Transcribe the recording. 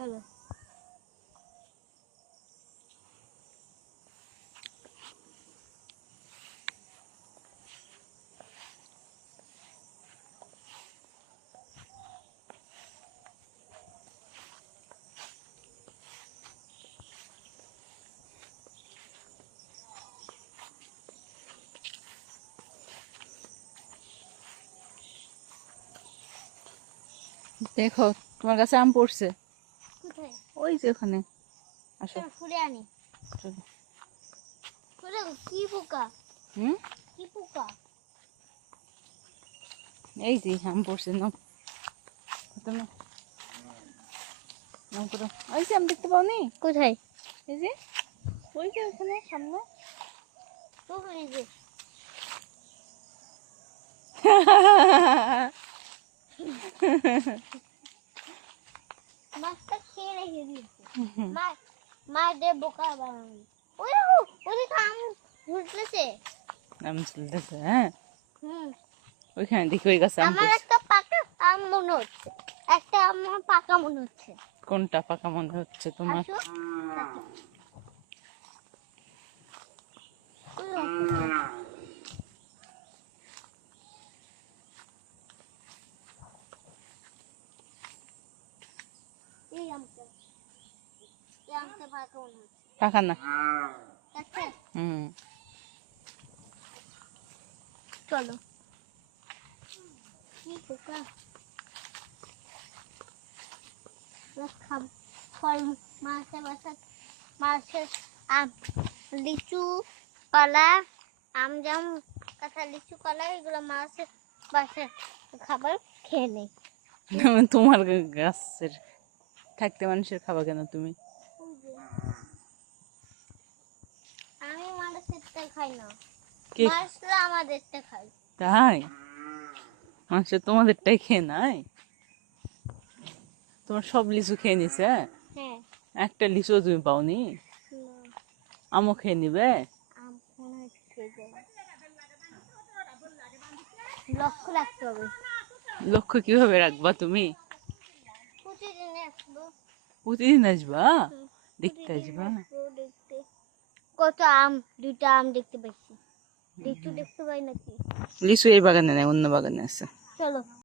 চলো দেখো তোমার কাছে আম পড়ছে, কোথায়? ওই যে ওখানে। আসো চলো ফুলে আনি। চলো। ফুলে কি পোকা? হুম, কি পোকা? এই যে আম পড়ছে, নাও তুমি নাও করো। ওই যে আম দেখতে পাওনি? কোথায়? এই যে ওই যে ওখানে সামনে। ওই যে মাছটা খেয়ে রেখে দিয়েছে। মা মা দে বোকা বানানি। ওই ওই আম ঝুলতেছে। আম চলতেছে, হ্যাঁ হুম, ওইখানে দেখি ওই গাছে আম আমার পড়ছে। একটা পাকা আম মনে হচ্ছে। একটা আম পাকা মনে হচ্ছে। কোনটা পাকা মনে হচ্ছে তোমার? আসো। এই আমটা পাকা মনে হচ্ছে। পাকা না। আচ্ছা হুম, চলো। কি পোকা? খাব ফল মাছের বাসা মাছের আম লিচু কলা আম জাম কাঁচা লিচু কলা এগুলো মাছের বাসার খাবার খেয়ে নেই। তোমার গাছের থাকতে মানুষের খাবা কেন তুমি? আমি মানুষেরটা খাই না, কে? মাছরা আমাদেরটা খাই। তাই মানুষ তোমাদেরটাই খেয়ে নাই? তোমার সব লিচু খেয়ে নিছে? হ্যাঁ। একটা লিচু তুমি পাওনি? আমও খেয়ে নিবে? আম মনে হয় খেয়ে যাবে। লক্ষ্য রাখতে হবে। লক্ষ্য কিভাবে রাখবা তুমি? প্রতিদিন আসবো। প্রতিদিন আসবা? দেখতে প্রতিদিন আসবা? আসবো দেখতে। কত আম, দুইটা আম দেখতে পাইছি। লিচু দেখতে পাই নাকি? লিচু এই বাগানে নাই, অন্য বাগানে আছে। চলো।